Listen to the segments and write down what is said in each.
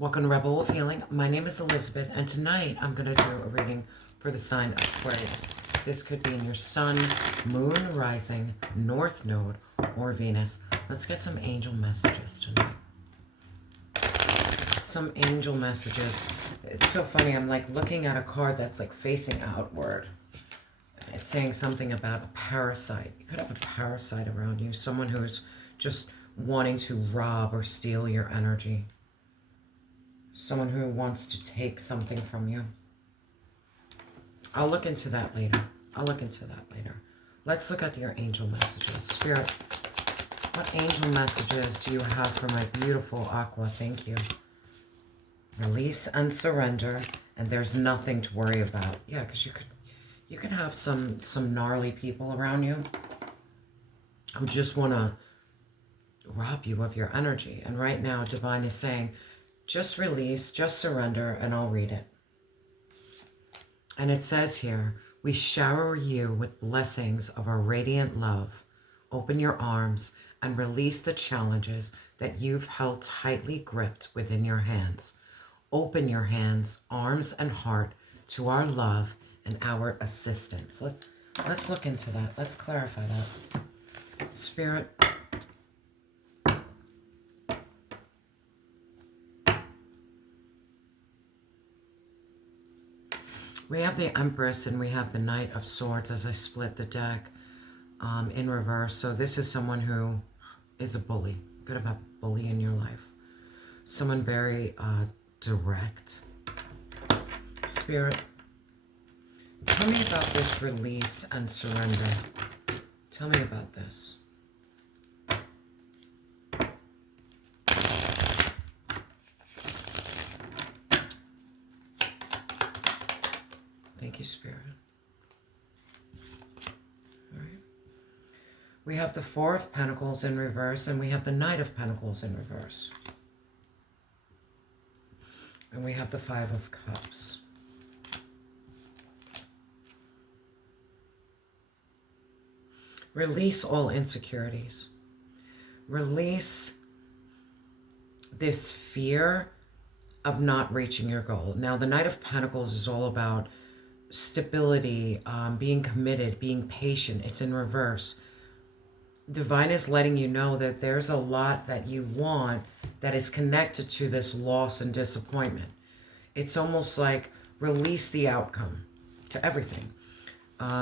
Welcome to Rebel Wolf Healing. My name is Elizabeth, and tonight I'm going to do a reading for the sign Aquarius. This could be in your sun, moon, rising, north node, or Venus. Let's get some angel messages tonight. Some angel messages. It's so funny. I'm like looking at a card that's like facing outward. It's saying something about a parasite. You could have a parasite around you. Someone who's just wanting to rob or steal your energy. Someone who wants to take something from you. I'll look into that later. Let's look at your angel messages. Spirit, what angel messages do you have for my beautiful Aqua? Thank you. Release and surrender, and there's nothing to worry about. Yeah, because you could have some gnarly people around you who just want to rob you of your energy. And right now, Divine is saying, just release, just surrender, and I'll read it. And it says here, we shower you with blessings of our radiant love. Open your arms and release the challenges that you've held tightly gripped within your hands. Open your hands, arms, and heart to our love and our assistance. Let's look into that. Let's clarify that. Spirit, we have the Empress and we have the Knight of Swords as I split the deck in reverse. So this is someone who is a bully. You could have a bully in your life. Someone very direct. Spirit, tell me about this release and surrender. Tell me about this. Thank you, Spirit. All right. We have the Four of Pentacles in reverse, and we have the Knight of Pentacles in reverse. And we have the Five of Cups. Release all insecurities. Release this fear of not reaching your goal. Now, the Knight of Pentacles is all about stability, being committed, being patient. It's in reverse. Divine is letting you know that there's a lot that you want that is connected to this loss and disappointment. It's almost like release the outcome to everything.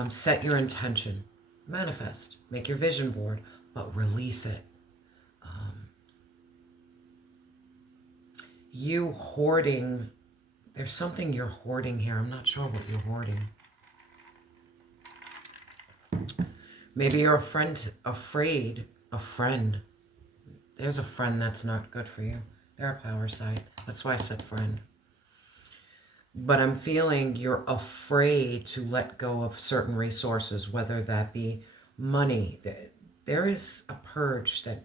Set your intention. Manifest. Make your vision board, but release it. You hoarding, there's something you're hoarding here. I'm not sure what you're hoarding. Maybe you're afraid. There's a friend that's not good for you. They're a power side. That's why I said friend. But I'm feeling you're afraid to let go of certain resources, whether that be money. There is a purge that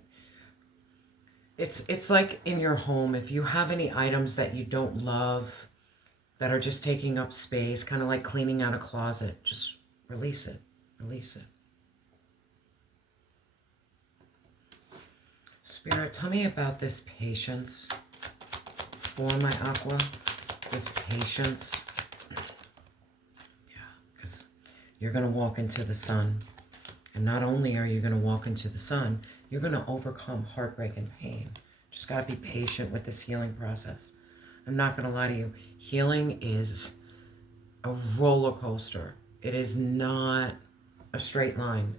it's like in your home, if you have any items that you don't love, that are just taking up space, kind of like cleaning out a closet, just release it. Release it. Spirit, tell me about this patience for my Aqua. This patience. Yeah, because you're going to walk into the sun. And not only are you going to walk into the sun, you're going to overcome heartbreak and pain. Just got to be patient with this healing process. I'm not going to lie to you. Healing is a roller coaster. It is not a straight line.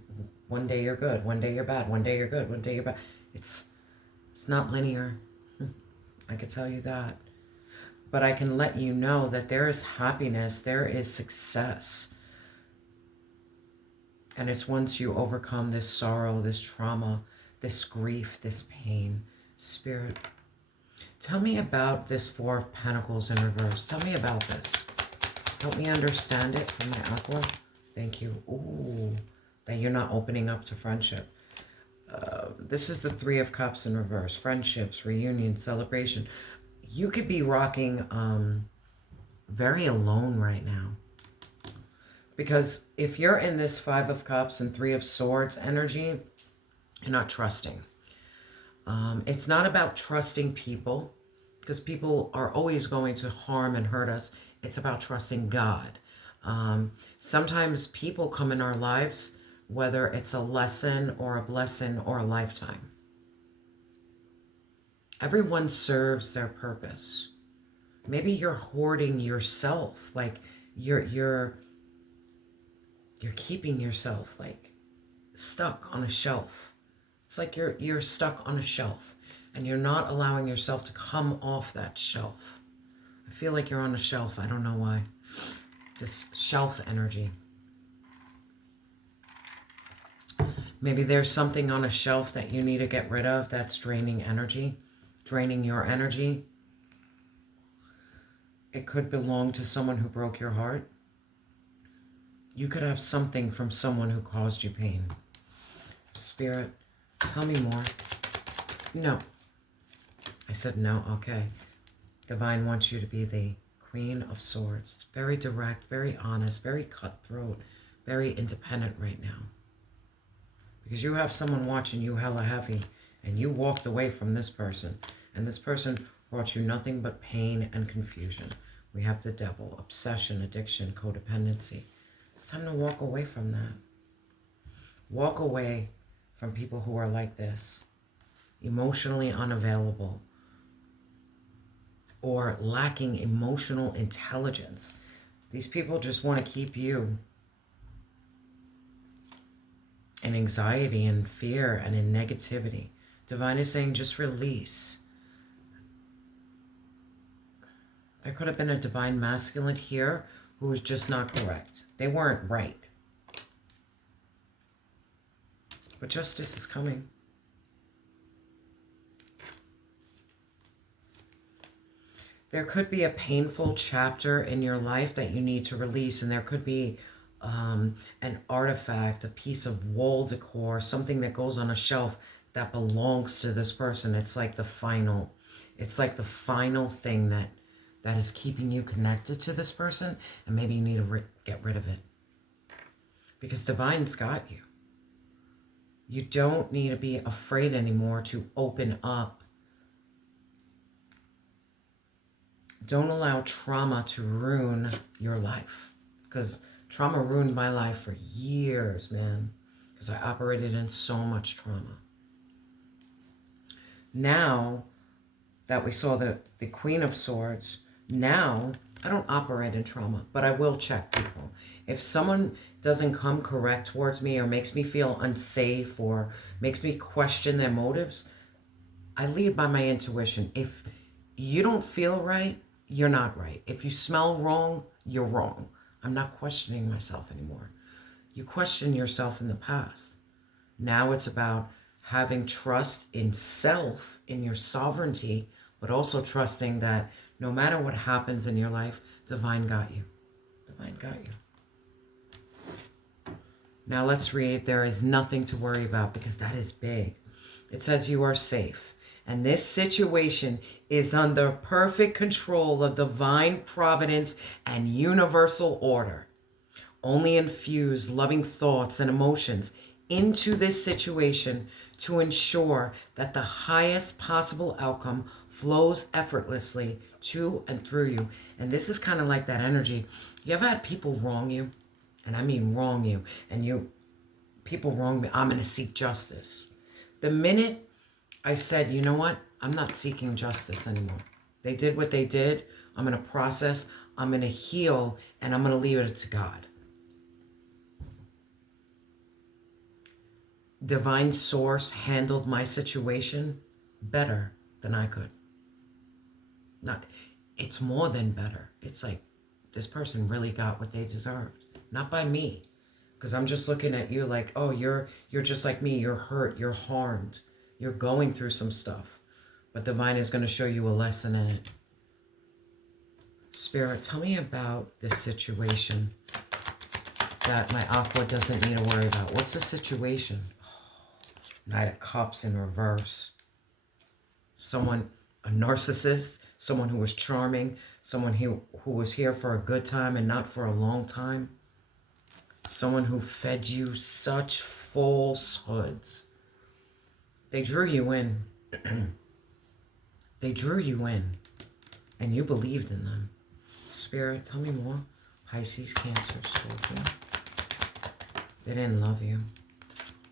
One day you're good. One day you're bad. One day you're good. One day you're bad. It's not linear. I can tell you that. But I can let you know that there is happiness. There is success. And it's once you overcome this sorrow, this trauma, this grief, this pain. Spirit, tell me about this Four of Pentacles in reverse. Tell me about this. Help me understand it for my Aqua. Thank you. Ooh, that you're not opening up to friendship. This is the Three of Cups in reverse. Friendships, reunion, celebration. You could be rocking very alone right now. Because if you're in this Five of Cups and Three of Swords energy, you're not trusting. It's not about trusting people. because people are always going to harm and hurt us. It's about trusting God. Sometimes people come in our lives, whether it's a lesson or a blessing or a lifetime. Everyone serves their purpose. Maybe you're hoarding yourself, like you're keeping yourself like stuck on a shelf. It's like you're stuck on a shelf and you're not allowing yourself to come off that shelf. I feel like you're on a shelf. I don't know why. This shelf energy. Maybe there's something on a shelf that you need to get rid of that's draining energy, draining your energy. It could belong to someone who broke your heart. You could have something from someone who caused you pain. Spirit, tell me more. No. I said no, okay. Divine wants you to be the Queen of Swords. Very direct, very honest, very cutthroat, very independent right now. Because you have someone watching you hella heavy, and you walked away from this person, and this person brought you nothing but pain and confusion. We have the devil, obsession, addiction, codependency. It's time to walk away from that. Walk away from people who are like this, emotionally unavailable, or lacking emotional intelligence. These people just want to keep you in anxiety and fear and in negativity. Divine is saying just release. There could have been a divine masculine here who was just not correct. They weren't right. But justice is coming. There could be a painful chapter in your life that you need to release, and there could be an artifact, a piece of wall decor, something that goes on a shelf that belongs to this person. It's like the final thing that is keeping you connected to this person, and maybe you need to get rid of it. Because Divine's got you. You don't need to be afraid anymore to open up. Don't allow trauma to ruin your life. Because trauma ruined my life for years, man. Because I operated in so much trauma. Now that we saw the Queen of Swords, now I don't operate in trauma, but I will check people. If someone doesn't come correct towards me or makes me feel unsafe or makes me question their motives, I lead by my intuition. If you don't feel right, you're not right. If you smell wrong, you're wrong. I'm not questioning myself anymore. You question yourself in the past. Now it's about having trust in self, in your sovereignty, but also trusting that no matter what happens in your life, Divine got you. Divine got you. Now let's read, there is nothing to worry about, because that is big. It says you are safe. And this situation is under perfect control of divine providence and universal order. Only infuse loving thoughts and emotions into this situation to ensure that the highest possible outcome flows effortlessly to and through you. And this is kind of like that energy. You ever had people wrong you? And I mean wrong you. And people wrong me. I'm going to seek justice. The minute I said, you know what? I'm not seeking justice anymore. They did what they did. I'm going to process. I'm going to heal. And I'm going to leave it to God. Divine Source handled my situation better than I could. It's more than better. It's like this person really got what they deserved. Not by me. Because I'm just looking at you like, oh, you're just like me. You're hurt. You're harmed. You're going through some stuff. But Divine is going to show you a lesson in it. Spirit, tell me about this situation that my Aqua doesn't need to worry about. What's the situation? Knight of Cups in reverse. Someone, a narcissist, someone who was charming, someone who was here for a good time and not for a long time. Someone who fed you such falsehoods. They drew you in. They drew you in. And you believed in them. Spirit, tell me more. Pisces, Cancer, Scorpio. They didn't love you.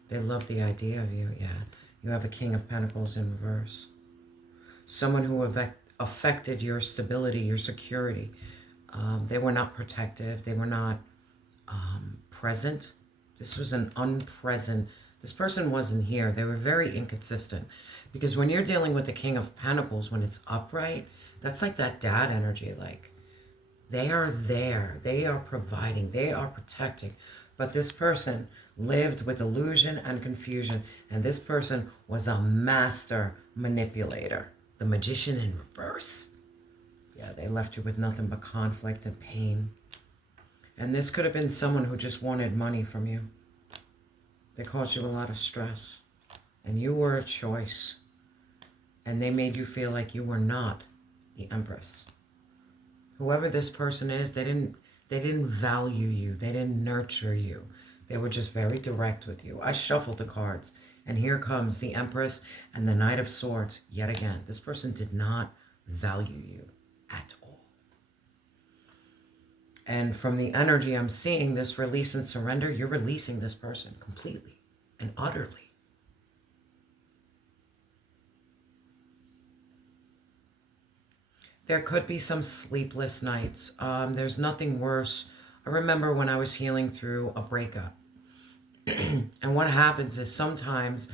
They loved the idea of you, yeah. You have a King of Pentacles in reverse. Someone who affected your stability, your security. They were not protective. They were not present. This was an unpresent. This person wasn't here. They were very inconsistent. Because when you're dealing with the King of Pentacles, when it's upright, that's like that dad energy. Like, they are there. They are providing. They are protecting. But this person lived with illusion and confusion. And this person was a master manipulator. The Magician in reverse. Yeah, they left you with nothing but conflict and pain. And this could have been someone who just wanted money from you. They caused you a lot of stress. And you were a choice. And they made you feel like you were not the Empress. Whoever this person is, they didn't value you. They didn't nurture you. They were just very direct with you. I shuffled the cards. And here comes the Empress and the Knight of Swords yet again. This person did not value you at all. And from the energy I'm seeing, this release and surrender, you're releasing this person completely and utterly. There could be some sleepless nights. There's nothing worse. I remember when I was healing through a breakup. And what happens is sometimes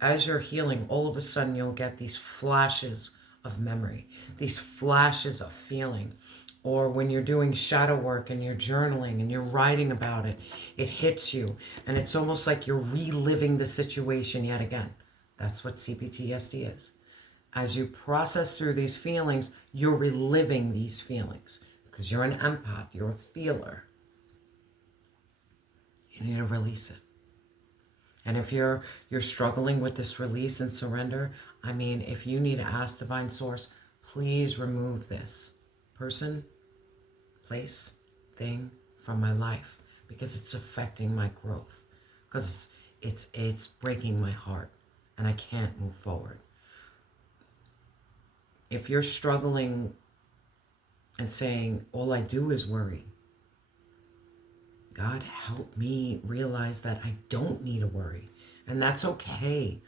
as you're healing, all of a sudden you'll get these flashes of memory, these flashes of feeling. Or when you're doing shadow work and you're journaling and you're writing about it, it hits you. And it's almost like you're reliving the situation yet again. That's what CPTSD is. As you process through these feelings, you're reliving these feelings. Because you're an empath, you're a feeler. You need to release it. And if you're struggling with this release and surrender, I mean, if you need to ask Divine Source, please remove this person, place, thing from my life, because it's affecting my growth, because it's breaking my heart and I can't move forward. If you're struggling and saying, all I do is worry, God, help me realize that I don't need to worry. And that's okay.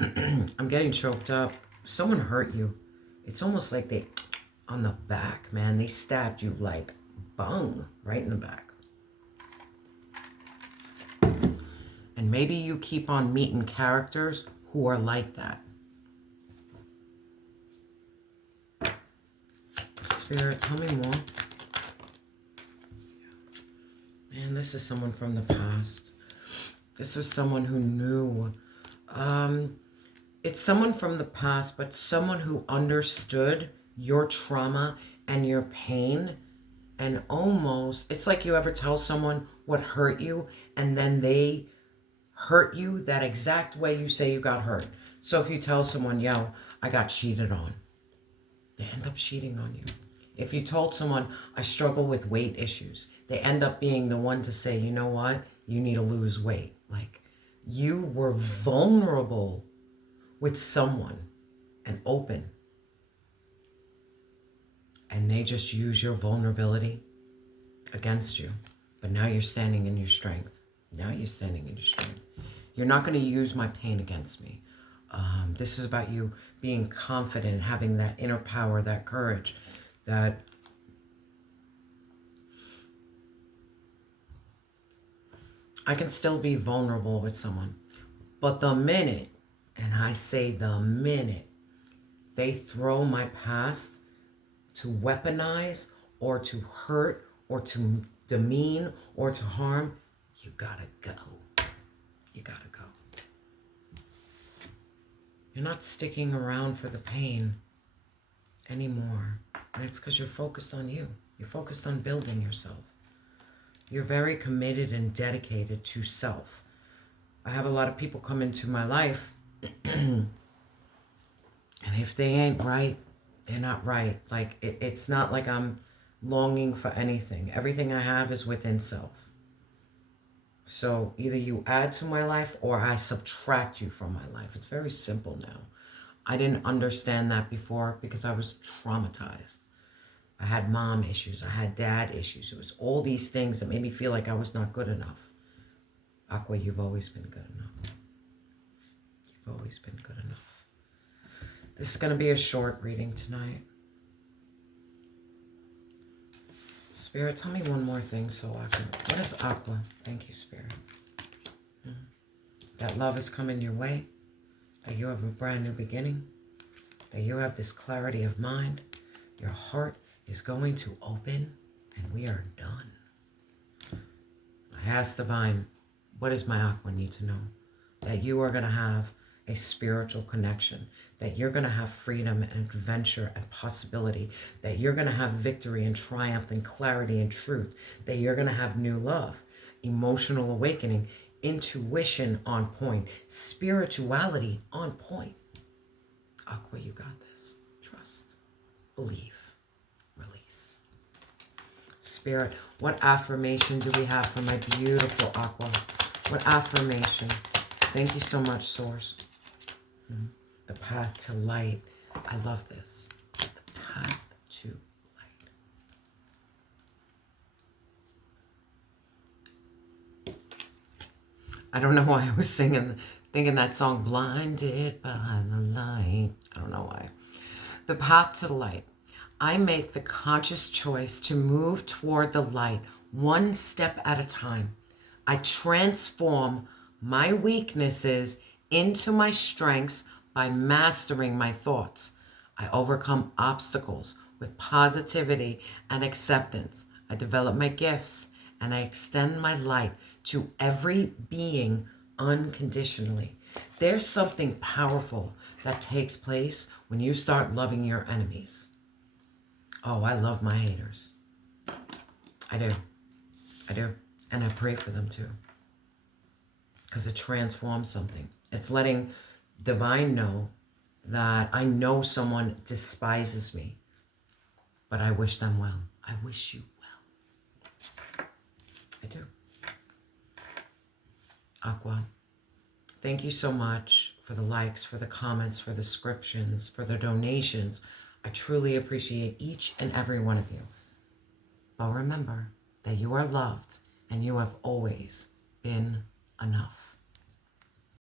I'm getting choked up. Someone hurt you. It's almost like they, on the back, man, they stabbed you like bung, right in the back. And maybe you keep on meeting characters who are like that. Spirit, tell me more. Man, this is someone from the past. This was someone who knew. It's someone from the past, but someone who understood your trauma and your pain. And almost, it's like you ever tell someone what hurt you, and then they hurt you that exact way you say you got hurt. So if you tell someone, yo, I got cheated on, they end up cheating on you. If you told someone, I struggle with weight issues, they end up being the one to say, you know what? You need to lose weight. Like, you were vulnerable with someone and open. And they just use your vulnerability against you. But now you're standing in your strength. Now you're standing in your strength. You're not going to use my pain against me. This is about you being confident, having that inner power, that courage, that I can still be vulnerable with someone. But the minute, and I say the minute, they throw my past to weaponize or to hurt or to demean or to harm, you gotta go. You gotta go. You're not sticking around for the pain anymore. And it's because you're focused on you. You're focused on building yourself. You're very committed and dedicated to self. I have a lot of people come into my life, and if they ain't right, they're not right. Like, it's not like I'm longing for anything. Everything I have is within self. So either you add to my life or I subtract you from my life. It's very simple now. I didn't understand that before because I was traumatized. I had mom issues. I had dad issues. It was all these things that made me feel like I was not good enough. Aqua, you've always been good enough. You've always been good enough. This is going to be a short reading tonight. Spirit, tell me one more thing so I can... What is Aqua? Thank you, Spirit. That love is coming your way. That you have a brand new beginning. That you have this clarity of mind. Your heart is going to open and we are done. I asked Divine, what does my Aqua need to know? That you are going to have a spiritual connection, that you're going to have freedom and adventure and possibility, that you're going to have victory and triumph and clarity and truth, that you're going to have new love, emotional awakening, intuition on point, spirituality on point. Aqua, you got this. Trust, believe, release. Spirit, what affirmation do we have for my beautiful Aqua? What affirmation? Thank you so much, Source. The path to light. I love this. The path to light. I don't know why I was thinking that song, Blinded by the Light. I don't know why. The path to the light. I make the conscious choice to move toward the light one step at a time. I transform my weaknesses into my strengths by mastering my thoughts. I overcome obstacles with positivity and acceptance. I develop my gifts and I extend my light to every being unconditionally. There's something powerful that takes place when you start loving your enemies. Oh, I love my haters. I do. I do. And I pray for them too. Because it transforms something. It's letting Divine know that I know someone despises me, but I wish them well. I wish you well. I do. Aqua, thank you so much for the likes, for the comments, for the descriptions, for the donations. I truly appreciate each and every one of you. But remember that you are loved and you have always been enough.